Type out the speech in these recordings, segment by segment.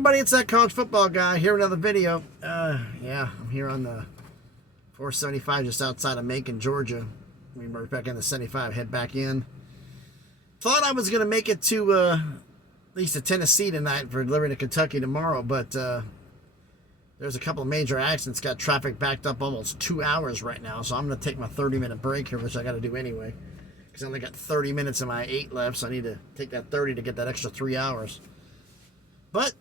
everybody? It's that college football guy here with another video. Yeah, I'm here on the 475 just outside of Macon, Georgia. We're back in the 75, head back in. Thought I was going to make it to at least to Tennessee tonight for delivering to Kentucky tomorrow, but there's a couple of major accidents. Got traffic backed up almost 2 hours right now, so I'm going to take my 30-minute break here, which I got to do anyway, because I only got 30 minutes of my 8 left, so I need to take that 30 to get that extra 3 hours. But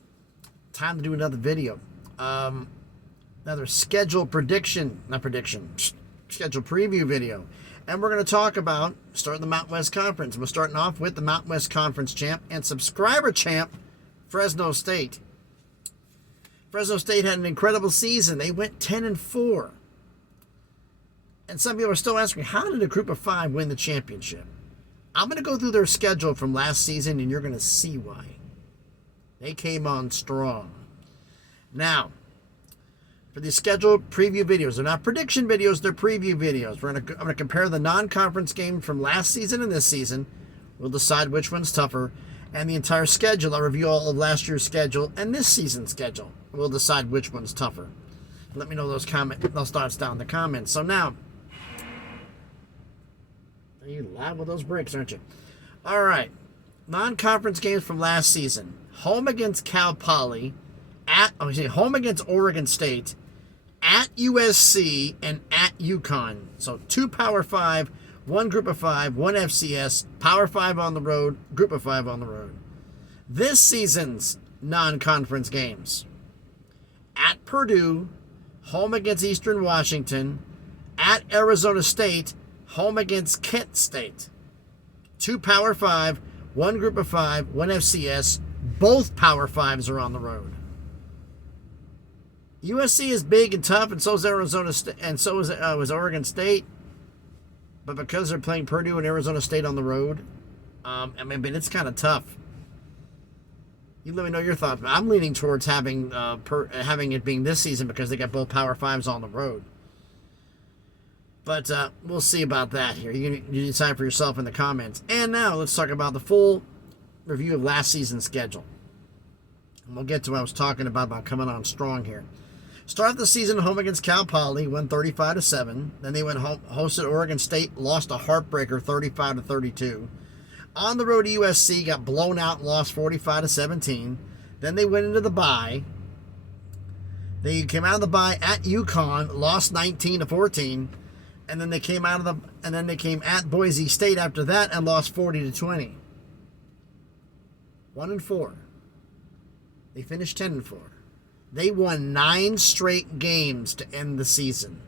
time to do another video. Another schedule preview video. And we're going to talk about starting the Mountain West Conference. We're starting off with the Mountain West Conference champ and subscriber champ, Fresno State. Fresno State had an incredible season. They went 10-4. And some people are still asking, how did a group of 5 win the championship? I'm going to go through their schedule from last season, and you're going to see why. They came on strong. Now, for the scheduled preview videos, they're not prediction videos, they're preview videos. I'm going to compare the non-conference game from last season and this season. We'll decide which one's tougher. And the entire schedule, I'll review all of last year's schedule and this season's schedule. We'll decide which one's tougher. Let me know those thoughts down in the comments. So now, you loud with those breaks, aren't you? All right. Non-conference games from last season. Home against Cal Poly, home against Oregon State, at USC, and at UConn. So 2 Power 5, 1 Group of 5, 1 FCS, Power 5 on the road, Group of 5 on the road. This season's non-conference games. At Purdue, home against Eastern Washington, at Arizona State, home against Kent State. 2 Power 5, 1 Group of 5, 1 FCS, both Power 5s are on the road. USC is big and tough, and so is Arizona State, and so was Oregon State. But because they're playing Purdue and Arizona State on the road, but it's kind of tough. You let me know your thoughts. I'm leaning towards having it being this season because they got both Power 5s on the road. But we'll see about that here. You decide for yourself in the comments. And now let's talk about the full review of last season's schedule. And we'll get to what I was talking about coming on strong here. Start the season home against Cal Poly, won 35-7. Then they went home, hosted Oregon State, lost a heartbreaker 35-32. On the road to USC, got blown out and lost 45-17. Then they went into the bye. They came out of the bye at UConn, lost 19-14. And then they came at Boise State after that and lost 40-20. 1-4. They finished 10-4. They won 9 straight games to end the season.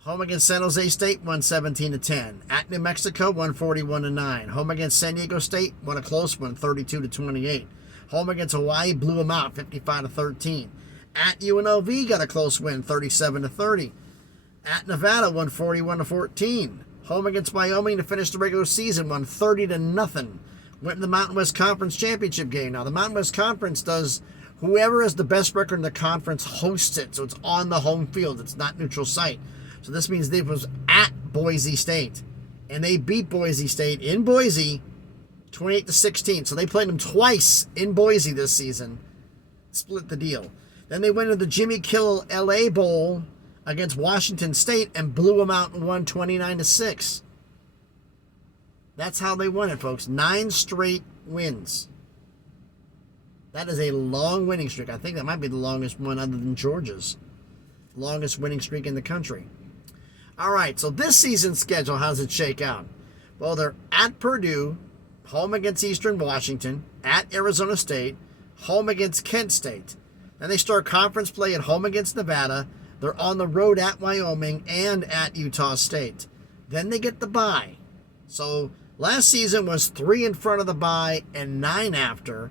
Home against San Jose State, won 17-10. At New Mexico, won 41-9. Home against San Diego State, won a close one, 32-28. Home against Hawaii, blew them out, 55-13. At UNLV, got a close win, 37-30. At Nevada, won 41-14. Home against Wyoming to finish the regular season, won 30-0. Went in the Mountain West Conference Championship game. Now, the Mountain West Conference does, whoever has the best record in the conference hosts it. So it's on the home field. It's not neutral site. So this means they was at Boise State. And they beat Boise State in Boise 28-16. So they played them twice in Boise this season. Split the deal. Then they went to the Jimmy Kimmel LA Bowl against Washington State and blew them out and won 29-6. That's how they won it, folks. 9 straight wins. That is a long winning streak. I think that might be the longest one other than Georgia's. Longest winning streak in the country. All right, so this season's schedule, how does it shake out? Well, they're at Purdue, home against Eastern Washington, at Arizona State, home against Kent State. Then they start conference play at home against Nevada. They're on the road at Wyoming and at Utah State. Then they get the bye. So last season was 3 in front of the bye and 9 after.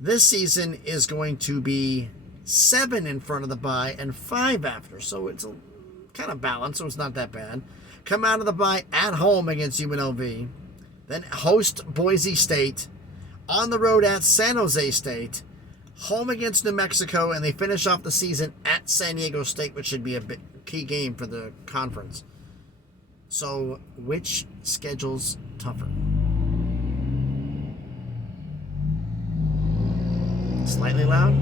This season is going to be 7 in front of the bye and 5 after. So it's kind of balanced, so it's not that bad. Come out of the bye at home against UNLV. Then host Boise State. On the road at San Jose State. Home against New Mexico, and they finish off the season at San Diego State, which should be a key game for the conference. So, which schedule's tougher? Slightly loud?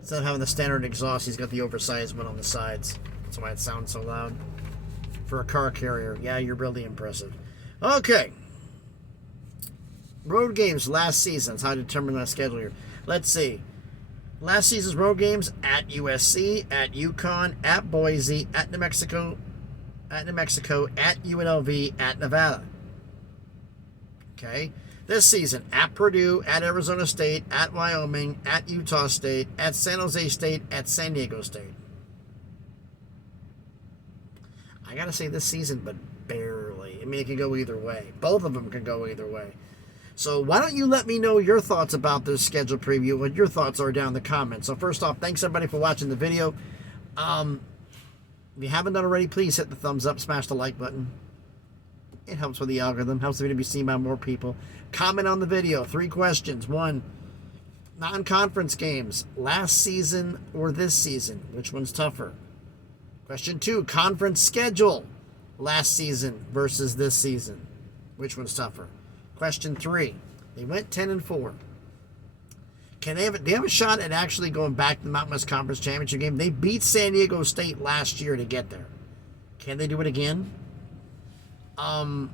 Instead of having the standard exhaust, he's got the oversized one on the sides. That's why it sounds so loud. For a car carrier, yeah, you're really impressive. Okay. Road games last season. That's how I determine my schedule here. Let's see. Last season's road games at USC, at UConn, at Boise, at New Mexico, at UNLV, at Nevada. Okay. This season, at Purdue, at Arizona State, at Wyoming, at Utah State, at San Jose State, at San Diego State. I gotta say this season, but barely. I mean, it can go either way. Both of them can go either way. So why don't you let me know your thoughts about this schedule preview, what your thoughts are down in the comments. So first off, thanks everybody for watching the video. If you haven't done already, please hit the thumbs up, smash the like button. It helps with the algorithm, helps the video be seen by more people. Comment on the video. 3 questions. 1, non-conference games, last season or this season? Which one's tougher? Question 2, conference schedule, last season versus this season. Which one's tougher? Question 3, they went 10-4. Do they have a shot at actually going back to the Mountain West Conference Championship game? They beat San Diego State last year to get there. Can they do it again? And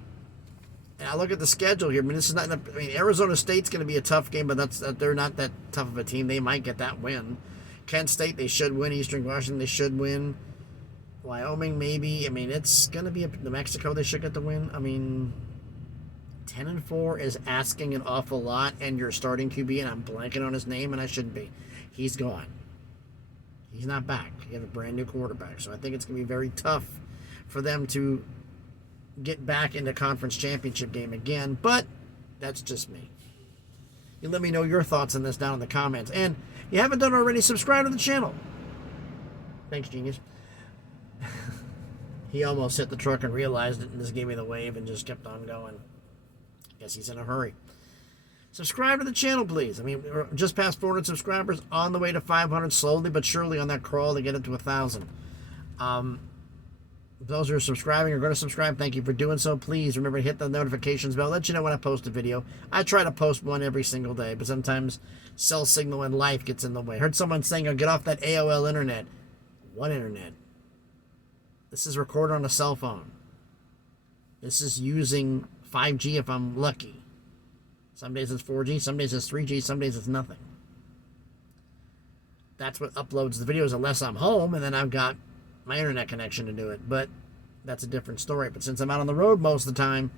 I look at the schedule here. I mean, this is not. I mean, Arizona State's going to be a tough game, but they're not that tough of a team. They might get that win. Kent State, they should win. Eastern Washington, they should win. Wyoming, maybe. I mean, it's going to be New Mexico. They should get the win. I mean, 10-4 is asking an awful lot, and you're starting QB, and I'm blanking on his name, and I shouldn't be. He's gone. He's not back. You have a brand new quarterback, so I think it's going to be very tough for them to get back into conference championship game again, but that's just me. You let me know your thoughts on this down in the comments, and if you haven't done already, subscribe to the channel. Thanks, genius. He almost hit the truck and realized it and just gave me the wave and just kept on going. Guess he's in a hurry. Subscribe to the channel, please. I mean, we're just past 400 subscribers, on the way to 500, slowly but surely on that crawl to get it to 1,000. Those who are subscribing or going to subscribe, thank you for doing so. Please remember to hit the notifications bell. Let you know when I post a video. I try to post one every single day, but sometimes cell signal and life gets in the way. Heard someone saying, oh, get off that AOL internet. What internet? This is recorded on a cell phone. This is using 5G if I'm lucky. Some days it's 4G, some days it's 3G, some days it's nothing. That's what uploads the videos unless I'm home, and then I've got my internet connection to do it, but that's a different story. But since I'm out on the road most of the time,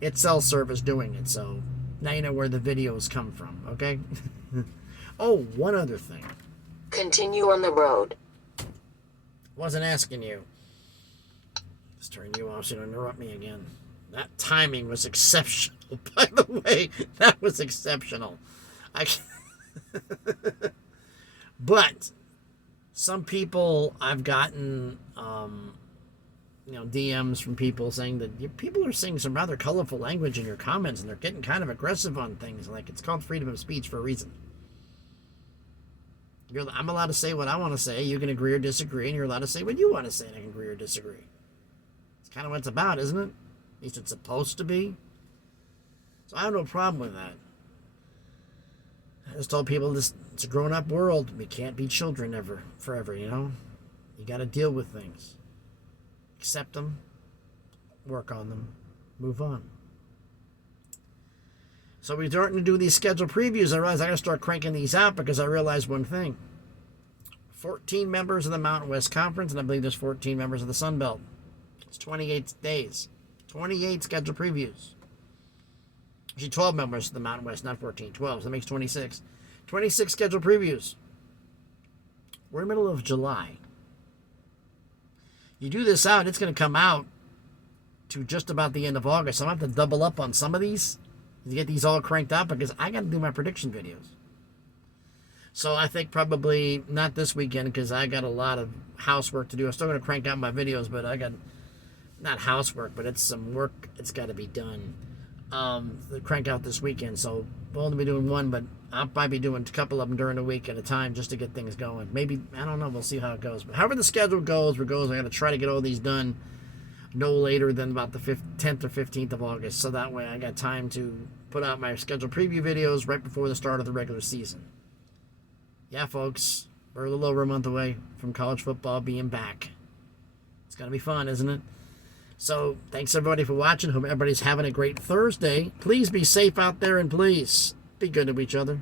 it's cell service doing it, so now you know where the videos come from, okay? Oh, one other thing. Continue on the road. Wasn't asking you. Just turn you off so you don't interrupt me again. That timing was exceptional, by the way. That was exceptional. But some people, I've gotten, DMs from people saying that people are saying some rather colorful language in your comments, and they're getting kind of aggressive on things. Like, it's called freedom of speech for a reason. I'm allowed to say what I want to say. You can agree or disagree, and you're allowed to say what you want to say, and I can agree or disagree. It's kind of what it's about, isn't it? At least it's supposed to be. So I have no problem with that. I just told people it's a grown-up world. We can't be children forever, you know? You got to deal with things. Accept them. Work on them. Move on. So we're starting to do these schedule previews. I realized I got to start cranking these out because I realized one thing. 14 members of the Mountain West Conference, and I believe there's 14 members of the Sun Belt. It's 28 days. 28 schedule previews. Actually, 12 members of the Mountain West, not 14. 12, so that makes 26. 26 schedule previews. We're in the middle of July. You do this out, it's going to come out to just about the end of August. So I'm going to have to double up on some of these to get these all cranked out because I got to do my prediction videos. So I think probably not this weekend because I got a lot of housework to do. I'm still going to crank out my videos, but I got not housework, but it's some work. It's got to be done. Crank out this weekend, so we'll only be doing one, but I'll probably be doing a couple of them during the week at a time just to get things going. Maybe, I don't know, we'll see how it goes. But however the schedule goes, I got to try to get all these done no later than about the 10th or 15th of August. So that way I got time to put out my scheduled preview videos right before the start of the regular season. Yeah, folks, we're a little over a month away from college football being back. It's going to be fun, isn't it? So thanks everybody for watching. Hope everybody's having a great Thursday. Please be safe out there, and please be good to each other.